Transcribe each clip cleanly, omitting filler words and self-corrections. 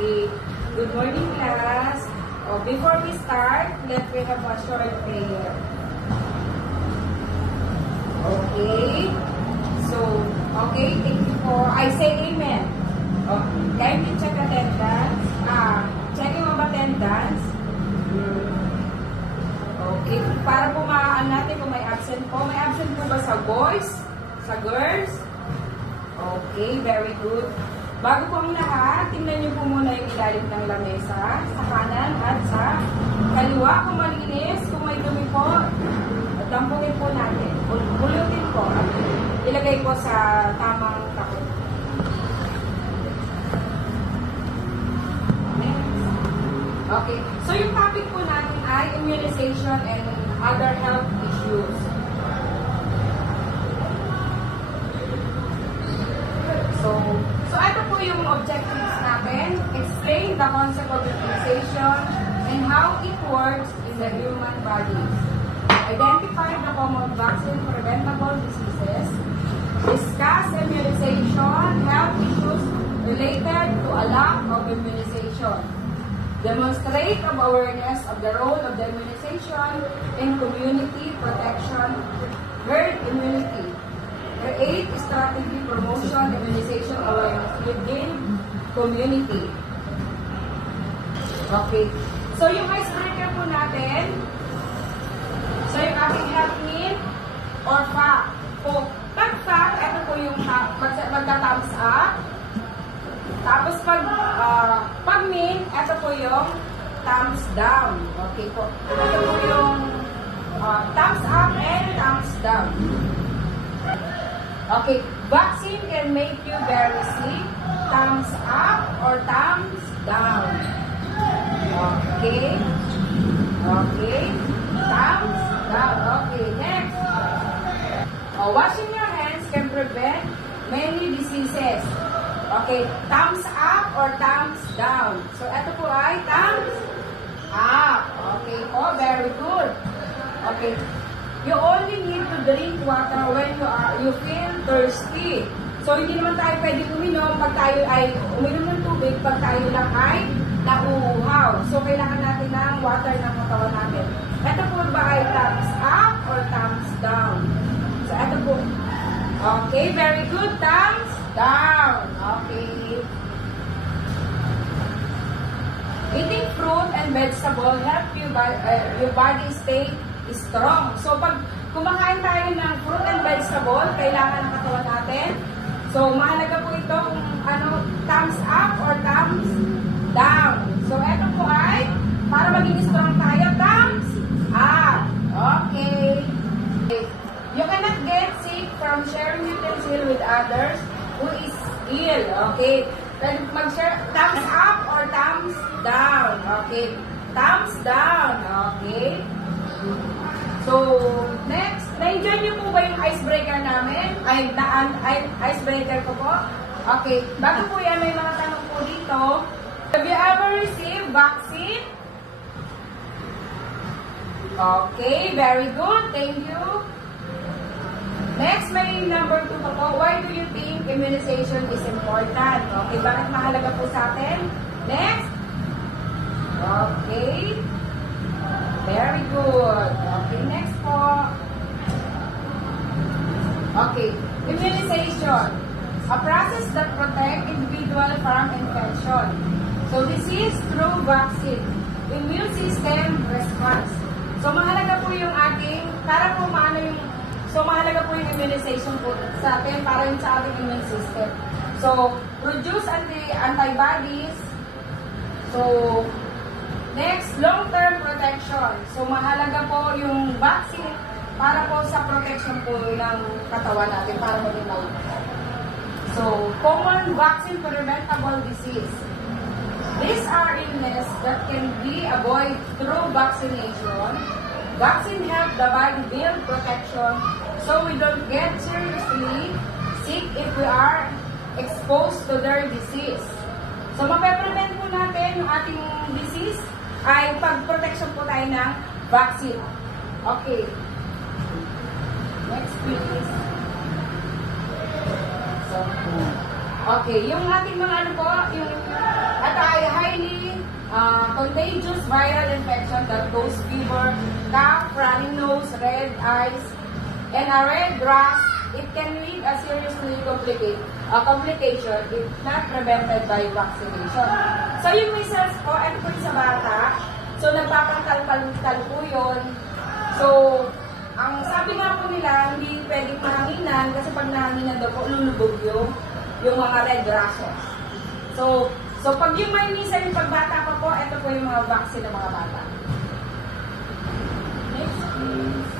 Okay. Good morning, class. Before we start, let me have a short prayer. Okay. So, okay, thank you for, I say amen. Okay. Kindly check attendance. Checking of attendance. Okay. Para po maaan natin kung may absent po. May absent po ba sa boys? Sa girls? Okay, very good. Bago po ang lahat, tingnan niyo po muna yung ilalim ng lamesa, sa kanan at sa kaliwa. Kung malinis, kung may dumi po, dampugin po natin. Bulutin po. Ilagay po sa tamang takot. Okay. So yung topic po natin ay immunization and other health issues. So ito po yung objectives natin. Explain the concept of immunization and how it works in the human body. Identify the common vaccine-preventable diseases. Discuss immunization, health issues related to a lack of immunization. Demonstrate awareness of the role of the immunization in community protection, herd immunity. Create strategy promotion immunization awareness within community. Okay. So yung icebreaker po natin, so yung ating health myth or fact. Pag fact, ito po yung magka-thumbs up. Tapos pag myth, ito po yung thumbs down. Okay po. Ito po yung thumbs up and thumbs down. Okay, vaccine can make you very sick. Thumbs up or thumbs down. Okay. Okay. Thumbs down. Okay, next. Washing your hands can prevent many diseases. Okay, thumbs up or thumbs down. So, ito po ay thumbs up. Okay po, very good. Okay. You only need to drink water when you feel thirsty. So, hindi naman tayo pwede uminom pag tayo ay uminom ng tubig pag tayo lang ay nauuhaw. So, kailangan natin ng water ng katawan natin. Ito po ba ay thumbs up or thumbs down? So, ito po. Okay, very good. Thumbs down. Okay. Eating fruit and vegetable help your body stay strong. So, pag kumakain tayo ng fruit and vegetable, kailangan ng katawan natin. So, mahalaga po ito kung thumbs up or thumbs down. So, ito po ay, para maging strong tayo, thumbs up. Okay. You cannot get sick from sharing utensil with others who is ill. Okay. Pwede mag-share, thumbs up or thumbs down. Okay. Thumbs down. Okay. So, next, na-enjoy niyo po ba yung icebreaker namin? Icebreaker ko po? Okay, bago po yan, may mga tanong po dito. Have you ever received vaccine? Okay, very good. Thank you. Next, may number 2 po. Why do you think immunization is important? Okay, bakit mahalaga po sa atin? Next. Okay. Very good. Okay, next po. Okay, immunization. A process that protects individual from infection. So, this is through vaccine. Immune system response. So, mahalaga po yung ating, para po mahalaga po yung immunization po sa atin, para yung sa ating immune system. So, produce antibodies. So, next, long-term protection. So, mahalaga po yung vaccine para po sa protection po ng katawan natin para maging maligtas. So, common vaccine-preventable disease. These are illnesses that can be avoided through vaccination. Vaccine help the body build protection so we don't get seriously sick if we are exposed to their disease. So, mape-prevent po natin yung ating disease ay pag-protection po tayo ng vaccine. Okay. Next, please. So, okay. Yung ating mga ano po, yung at contagious viral infection that cause fever, cough, running nose, red eyes, and a red rash. It can lead a seriously complication if not prevented by vaccination. So yung measles po, ito po yung sa bata. So nagpapangkal-kal po yun. So, ang sabi nga po nila, hindi pwedeng mahanginan kasi pag nahanginan daw po, lulubog yung mga red rashes. So pag yung may measles yung pagbata pa po, ito po yung mga vaccine ng mga bata. Next, please.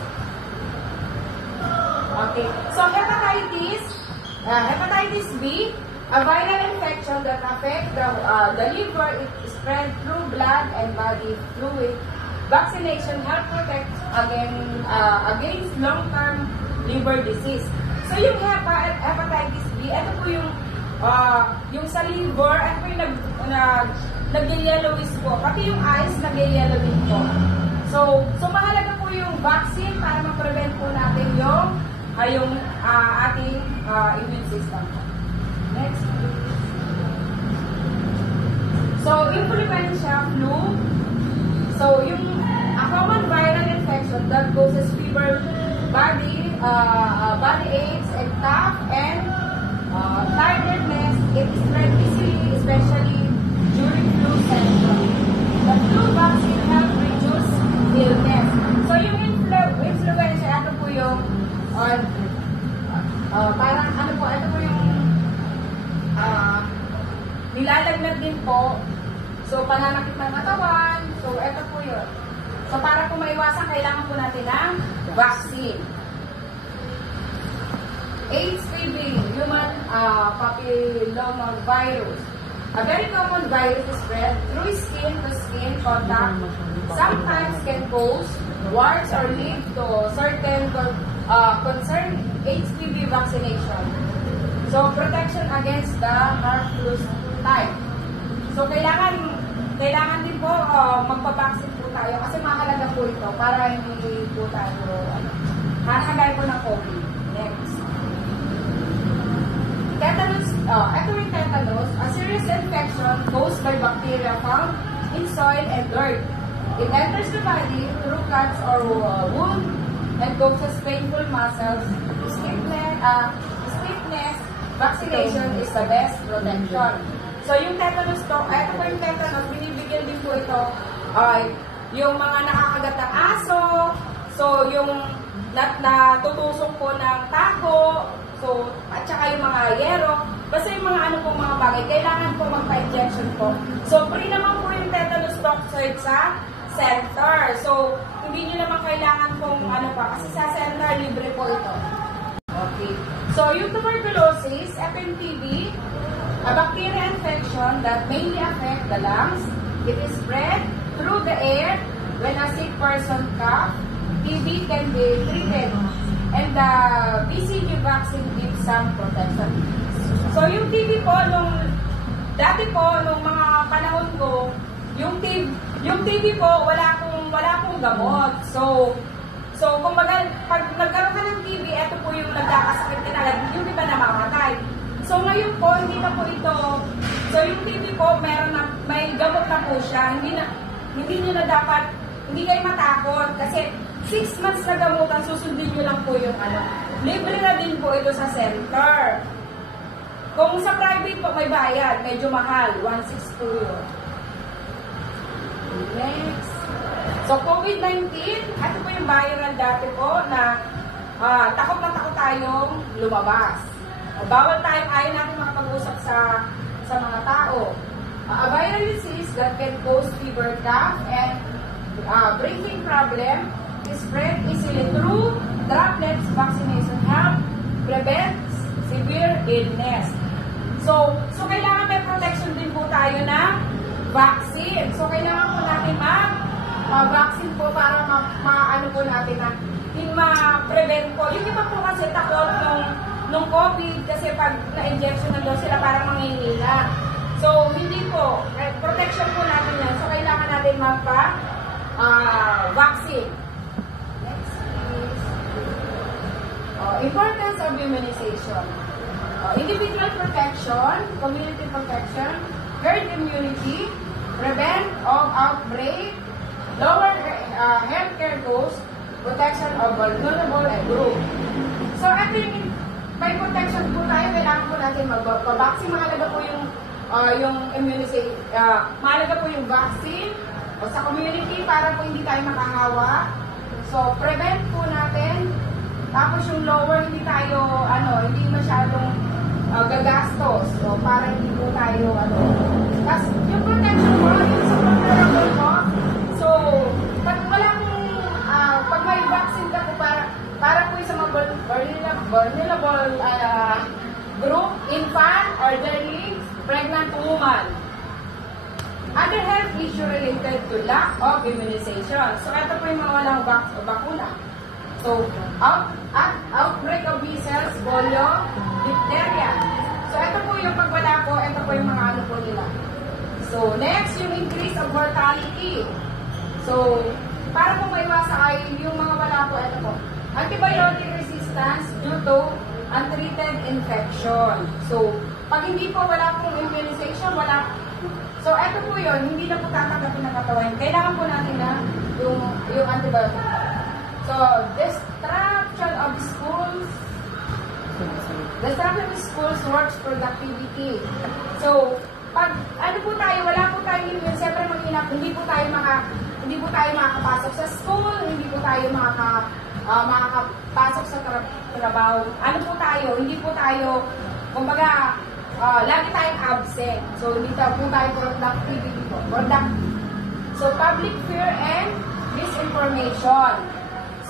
Okay. So, hepatitis B, a viral infection that affects the liver. It spread through blood and body fluid. Vaccination help protect against long-term liver disease. So, yung hepatitis B, ito po yung sa liver, ito po yung nag-yellowish po. Pati yung eyes, nag-yellow din po. So mahalaga po yung vaccine para ma-prevent po natin yung ating immune system. Next, please. So, influenza, flu. So, yung a common viral infection that causes fever, body aches, and cough, and tiredness. It is spread easily, especially during flu season. The flu vaccine helps reduce illness. So, yung influenza, ito po yung parang ano po, ito po yung nilalagnat din po. So, pananakit ng katawan. So, ito po yun. So, para po maiwasan, kailangan po natin ng vaccine. HPV, human papillomavirus. A very common virus is spread through skin-to-skin contact. Sometimes can cause warts or lead to certain concern HPV vaccination. So, protection against the harmful type. So, kailangan din po magpabaksin po tayo kasi mahalaga po ito para hindi po tayo nakakagay po ng COVID. Next. Tetanus, ito yung tetanus, a serious infection caused by bacteria found in soil and dirt. It enters the body through cuts or wound and causes painful muscles. Stiffness, vaccination is the best protection. So, yung tetanus to, ito po yung tetanus, binibigyan din po ito, yung mga nakakagat ng aso, so, yung natutusok po ng tako, so, at saka yung mga yero, basta yung mga ano pong mga bagay, kailangan po magpa-injection po. So, free naman po yung tetanus toxoid sa center. So, hindi nyo naman kailangan pong ano pa, kasi sa center, libre po ito. Okay. So, yung tuberculosis, FMTB, a bacterial infection that mainly affect the lungs. It is spread through the air when a sick person coughs. TB can be treated. And the BCG vaccine gives some protection. So, yung TB po, dati po, nung mga panahon ko, yung TB po, wala pong gamot. So, kumbaga, pag nagkaroon ka ng TB, ito po yung nagkakasakit din agad, yung di ba namamatay. So, ngayon po, hindi na po ito. So, yung TB po, may gamot na po siya. Hindi nyo na dapat, hindi kayo matakot. Kasi, 6 months na gamutan, susundin nyo lang po yung ano. Libre na din po ito sa center. Kung sa private po, may bayad. Medyo mahal. 162 yun. Next. So, COVID-19, ito po yung viral dati po na takot na takot tayong lumabas. Bawal tayong ayaw natin makapag-usap sa mga tao. A viral disease that can cause fever, cough, and breathing problem is spread easily through droplets. Vaccination help prevent severe illness. So kailangan may protection din po tayo ng vaccine. So, kailangan po natin mag-vaccine po para ma-ano po natin ma-prevent po. Yung iba po kasi takot nung COVID kasi pag na-injection na daw sila parang manginila. So, hindi po. Protection po natin yan. So, kailangan natin magpa-vaccine. Next, please. Importance of immunization. Individual protection, community protection, herd immunity, prevent outbreak, lower healthcare costs, protection of vulnerable and group. So, ito yung may protection po tayo, kailangan po natin mag-vaccine. Mahalaga po yung immunization, mahalaga po yung vaccine o sa community para po hindi tayo makahawa. So, prevent po natin. Tapos yung lower, hindi tayo, hindi masyadong gagastos. So, para hindi po tayo, Tapos, yung protection po, yung sa vulnerable po. So, pag pag may vaccine ka po, para po sa mga vulnerable group, infant, elderly, pregnant woman. Other health issue related to lack of immunization. So, ito po yung mga walang bakuna. So, outbreak of measles, polio, diphtheria. So, ito po yung pag wala po, ito po yung mga po nila. So, next, yung increase of mortality. So, para po maiwasan ay yung mga wala po, ito po. Antibiotic resistance due to untreated infection. So, pag hindi po wala pong immunization, wala. So, ito po yun, hindi na po tatanggapin ng katawan. Kailangan po natin na yung antibiotic. So, disruption of schools. Disruption of schools works productivity. So, pag po tayo, wala po tayo immune, siyempre maghinap, hindi po tayo makakapasok sa school, hindi po tayo makakapasok sa trabaho. Hindi po tayo, kumbaga, lagi tayong absent. So, hindi po tayo productivity po. So, public fear and misinformation.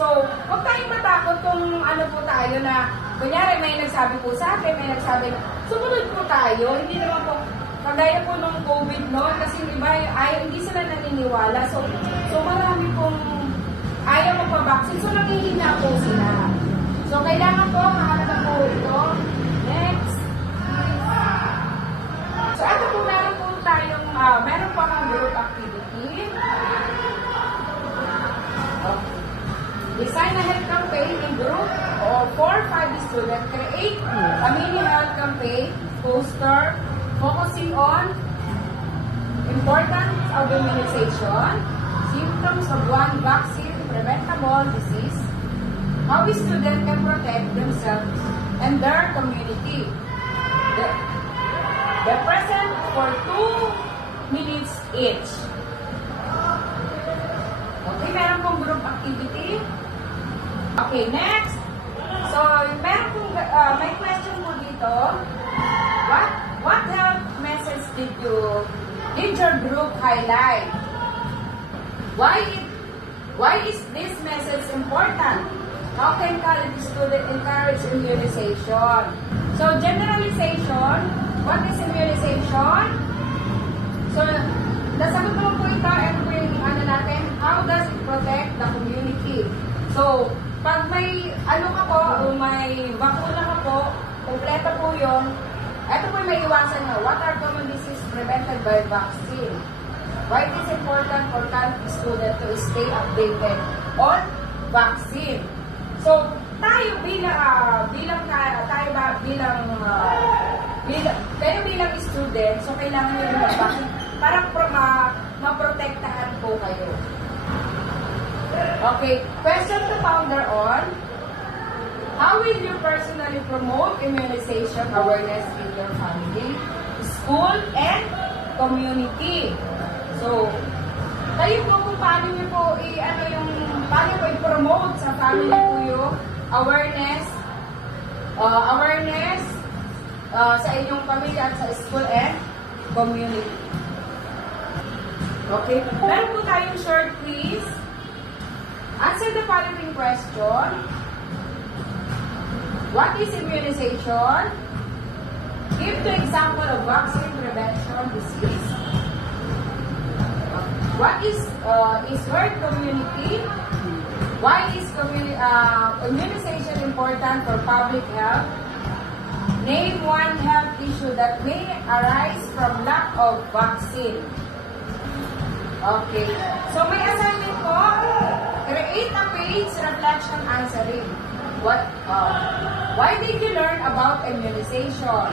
So, huwag tayong matakot kung po tayo na, kunyari may nagsabi po sa akin, may nagsabi na, sumunod po tayo, hindi naman po, kagaya po nung COVID noon, kasi iba, hindi sila naniniwala. So marami pong ayaw magpabaksin. So, naghihina po sila. So, kailangan po, mahalaga po ito. Next. So, ito po, meron po tayong, meron po ang group activity. Okay. Design a health campaign in group of 4 or 5 students. Create a mini health campaign, poster, focusing on importance of immunization, symptoms of one vaccine, preventable disease, how a student can protect themselves and their community. The present for 2 minutes each. Okay, meron pong group activity. Okay, next. So, meron pong, may question po dito. What health message did your group highlight? Why is this message important? How can college students encourage immunization? So, generalization, what is immunization? So, nasagot naman po ito, ito po yung natin, how does it protect the community? So, pag may ka po, o may bakuna ka po, kompleto po yun, ito po yung may iwasan nyo. What are common diseases prevented by vaccine? Why it is important for college students to stay updated on vaccine? So, tayo bilang student, so kailangan nyo yung mag-vaccine para maprotektahan po kayo. Okay, question to founder on, how will you personally promote immunization awareness in your family, school, and community? So, kayo po kung paano nyo po paano po i-promote sa family po yung awareness sa inyong pamilya at sa school and community. Okay, meron po tayong short quiz. Answer the following question. What is immunization? Give the example of vaccine prevention disease. What is herd immunity? Why is immunization important for public health? Name one health issue that may arise from lack of vaccine. Okay. So may assignment po. Create a page reflection answering. Why did you learn about immunization?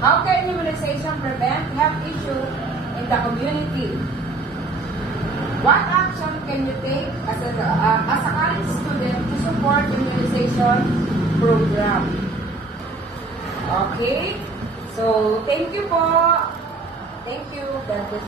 How can immunization prevent health issues in the community? What action can you take as a college student to support immunization program? Okay? So, thank you po. Thank you. God bless.